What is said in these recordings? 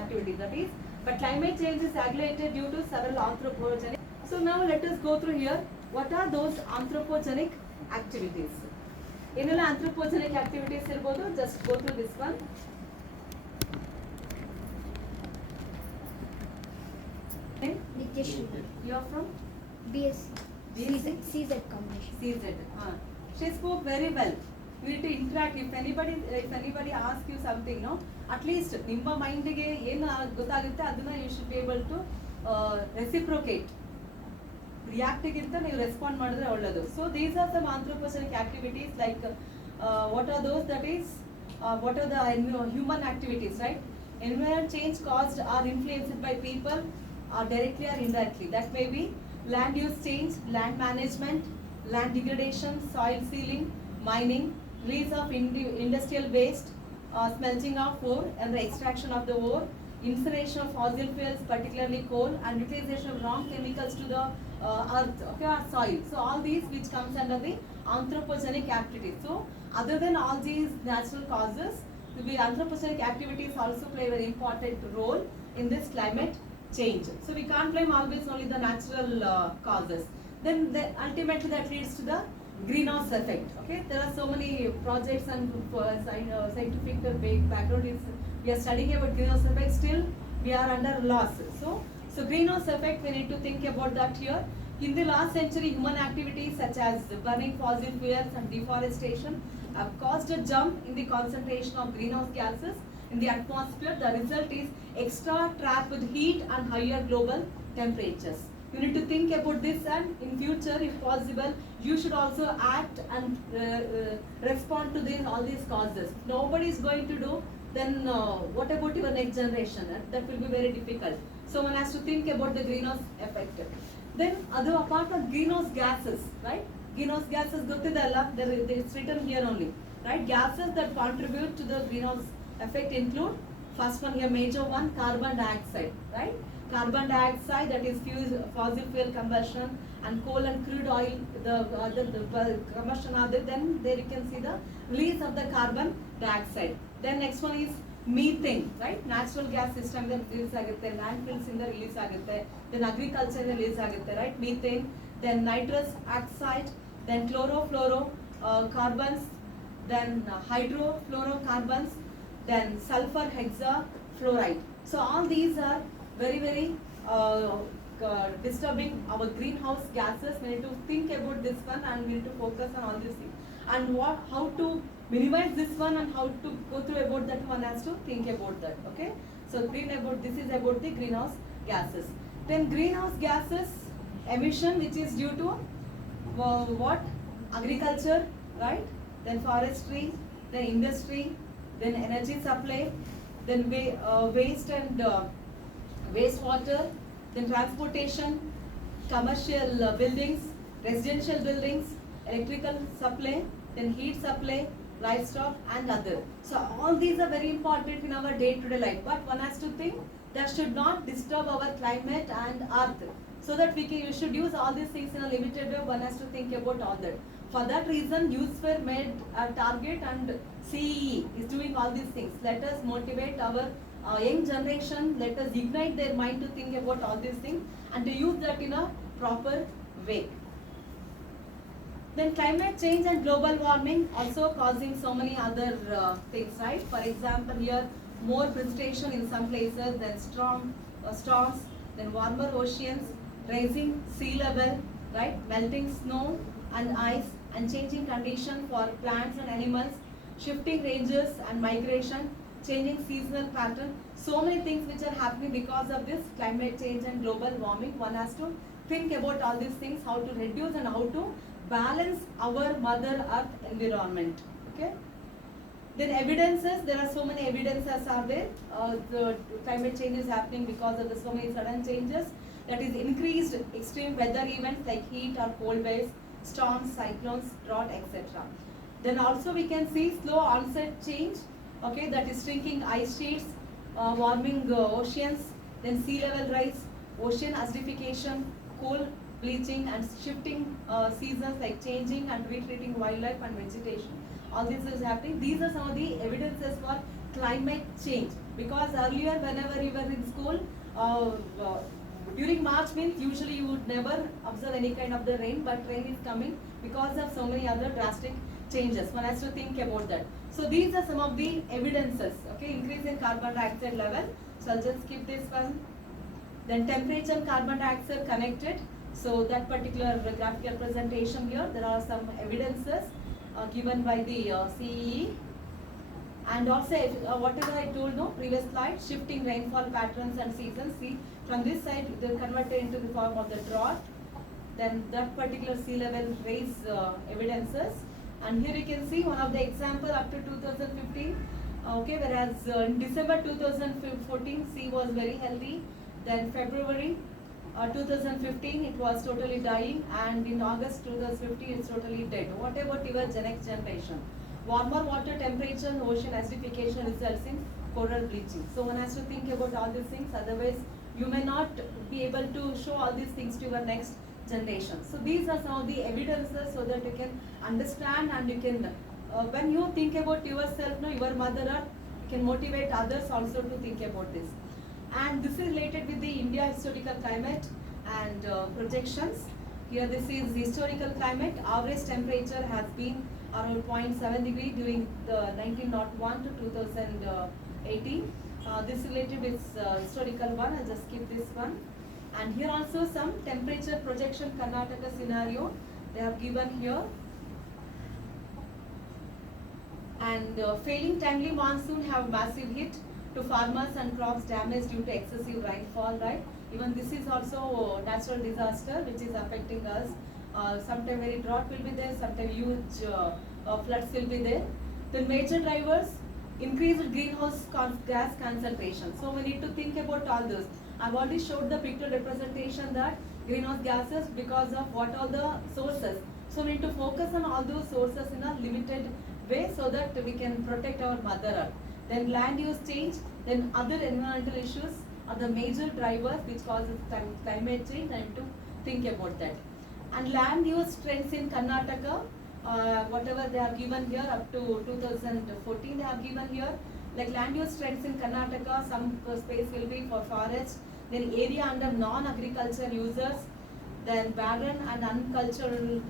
activities. That is, but climate change is regulated due to several anthropogenic. So now let us go through here. What are those anthropogenic activities? ಏನೆಲ್ಲ anthropogenic activities ಇರ್ಬೋದು? Just go through this one. You are from BSc. CZ combination. CZ. She spoke very well. You need to interact. If anybody asks you something, no, at least ನಿಮ್ಮ ಮೈಂಡಿಗೆ ಏನು ಗೊತ್ತಾಗುತ್ತೆ ಅದನ್ನ you should be able to reciprocate. ರಿಯಾಕ್ಟಿಗಿಂತ ನೀವು respond ಮಾಡಿದ್ರೆ ಒಳ್ಳೆಯದು. So these are some anthropogenic activities like what are those that is what are the human activities, right? Environment change caused or influenced by people directly or indirectly. That may be land use change, land management, land degradation, soil sealing, mining, release of industrial waste, smelting of ore and the extraction of the ore, incineration of fossil fuels, particularly coal, and utilization of wrong chemicals to the earth, okay, or soil. So all these which comes under the anthropogenic activities. So other than all these natural causes, the anthropogenic activities also play a very important role in this climate change. So we can't blame always only the natural causes. Then ultimately that leads to the greenhouse effect. Okay, there are so many projects and scientific background is we are studying about greenhouse effect. Still we are under loss. So greenhouse effect, we need to think about that here. In the last century, human activities such as burning fossil fuels and deforestation have caused a jump in the concentration of greenhouse gases in the atmosphere. The result is extra trapped heat and higher global temperatures. You need to think about this, and in future, if possible, you should also act and respond to all these causes. If nobody is going to do, then what about your next generation? That will be very difficult. So one has to think about the greenhouse effect. Then other apart from greenhouse gases, right? Greenhouse gases gottidalla, it's written here only, right? Gases that contribute to the greenhouse effect include, first one here, major one, carbon dioxide, right? Carbon dioxide, that is fossil fuel combustion, and coal and crude oil, the combustion other, then there you can see the release of the carbon dioxide. Then next one is methane, right? Natural gas system release agutte, landfills inda release agutte, then agriculture release agutte, right? Methane, then nitrous oxide, then chlorofluorocarbons, then hydrofluorocarbons, then sulfur hexafluoride. So all these are very disturbing our greenhouse gases. We need to think about this one, and we need to focus on all these things, and how to minimize this one and how to go through about that. One has to think about that. Okay, so this is about the greenhouse gases. Then greenhouse gases emission, which is due to what? Agriculture, right? Then forestry, then industry, then energy supply, then waste and wastewater, then transportation, commercial buildings, residential buildings, electrical supply, then heat supply, livestock and other. So all these are very important in our day-to-day life, but one has to think that should not disturb our climate and earth. So that we should use all these things in a limited way. One has to think about all that. For that reason, youths were made a target, and CEE is doing all these things. Let us motivate our young generation. Let us ignite their mind to think about all these things and to use that in a proper way. Then climate change and global warming also causing so many other things, right? For example, here more precipitation in some places, then storms, then warmer oceans, rising sea level, right? Melting snow and ice, and changing condition for plants and animals, shifting ranges and migration, changing seasonal pattern. So many things which are happening because of this climate change and global warming. One has to think about all these things, how to reduce and how to balance our mother earth environment. Okay, then evidences, there are so many evidences are there. The climate change is happening because of the so many sudden changes, that is increased extreme weather events like heat or cold waves, storms, cyclones, drought, etc. Then also we can see slow onset change, okay, that is shrinking ice sheets, warming oceans, then sea level rise, ocean acidification, coal bleaching, and shifting seasons like changing and retreating wildlife and vegetation. All this is happening. These are some of the evidences for climate change. Because earlier, whenever you were in school, uh, uh, during March means usually you would never observe any kind of the rain, but rain is coming because of so many other drastic changes. One has to think about that. So these are some of the evidences. Okay, increase in carbon dioxide level. So I'll just skip this one. Then temperature and carbon dioxide connected. So that particular graphical presentation here, there are some evidences given by the CEE. And also, whatever I told no previous slide, shifting rainfall patterns and seasons. See, from this side, they converted into the form of the drought. Then that particular sea level rise evidences. And here you can see one of the example up to 2015. Okay, whereas in December 2014, sea was very healthy. Then February 2015, it was totally dying. And in August 2015, it's totally dead. What about your next generation? Warmer water temperature and ocean acidification results in coral bleaching. So one has to think about all these things, otherwise you may not be able to show all these things to your next generation. So these are some of the evidences so that you can understand and you can, when you think about yourself, no, your mother earth, you can motivate others also to think about this. And this is related with the India historical climate and projections. Here this is historical climate. Average temperature has been around 0.7 degree during the 1901 to 2018. This related with historical one. I'll just skip this one. And here also some temperature projection Karnataka scenario they have given here. And failing timely monsoon have massive hit to farmers and crops damaged due to excessive rainfall, right? Even this is also natural disaster which is affecting us. Sometime very drought will be there, sometime huge floods will be there. The major drivers, increased greenhouse gas concentration. So we need to think about all those. I've already showed the picture representation that greenhouse gases because of what are the sources. So we need to focus on all those sources in a limited way so that we can protect our mother earth. Then land use change, then other environmental issues are the major drivers which causes climate change. I have to think about that. And land use trends in Karnataka, whatever they have given here up to 2014 they have given here. Like land use trends in Karnataka, some space will be for forest, then area under non-agriculture users, then barren and uncultural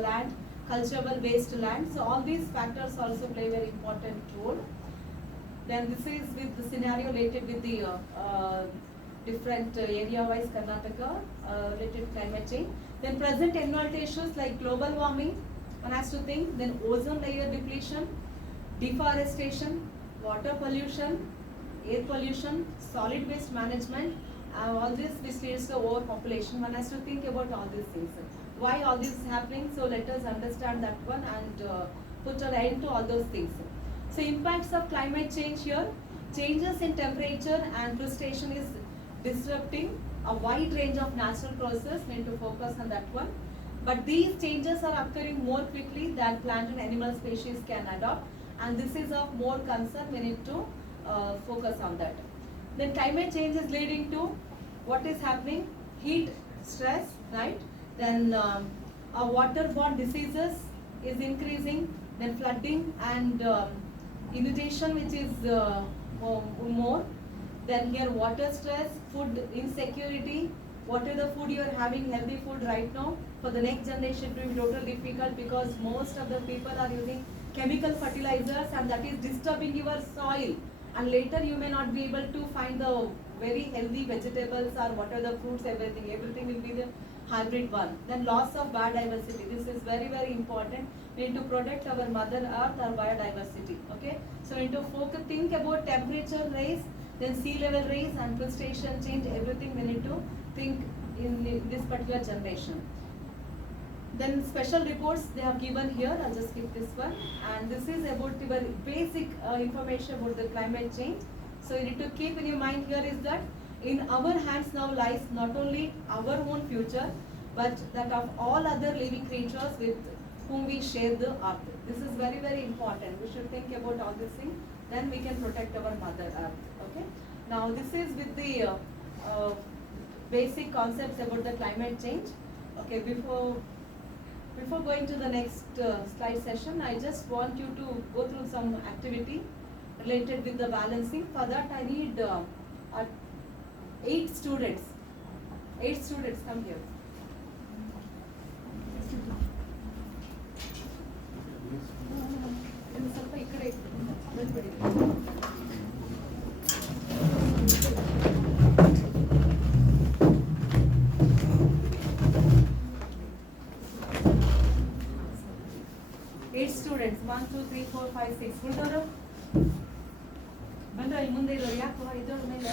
land, cultural based land. So all these factors also play very important role. Then this is with the scenario related with the different area-wise Karnataka related to climate change. Then present environmental issues like global warming, one has to think, then ozone layer depletion, deforestation, water pollution, air pollution, solid waste management, all this which leads to overpopulation. One has to think about all these things. Why all this is happening? So let us understand that one and put an end to all those things. So impacts of climate change here, changes in temperature and precipitation is disrupting a wide range of natural processes. We need to focus on that one. But these changes are occurring more quickly than plant and animal species can adapt, and this is of more concern. We need to focus on that. Then climate change is leading to what is happening? Heat stress, right? Then waterborne diseases is increasing. Then flooding and inundation, which is more. Then here water stress, food insecurity. What is the food you are having? Healthy food right now. For the next generation it will be totally difficult because most of the people are using chemical fertilizers and that is disturbing your soil. And later you may not be able to find the very healthy vegetables or what are the fruits, everything will be the hybrid one. Then loss of biodiversity. This is very, very important. We need to protect our mother earth, our biodiversity. Okay. So we need to focus, think about temperature rise, then sea level rise and precipitation change, everything we need to think in this particular generation. Then special reports they have given here. I'll just skip this one. And this is about the basic information about the climate change. So you need to keep in your mind here is that in our hands now lies not only our own future, but that of all other living creatures with whom we share the earth. This is very, very important. We should think about all these things. Then we can protect our mother earth. Okay. Now this is with the basic concepts about the climate change. Okay. Before going to the next slide session, I just want you to go through some activity. related with the balancing. For that I need 8 students. 8 students, come here. ಇನ್ನು ಸ್ವಲ್ಪ ಈ ಕಡೆ ಬಂದ್ಬಿಡಿ. Eight students, 1, 2, 3, 4, 5, 6. ಉಳಿದವರು ಬಂದ್ರೆ ಇಲ್ಲಿ ಮುಂದೆ ಇರೋರು ಯಾಕೆ ಇದ್ರ ಮೇಲೆ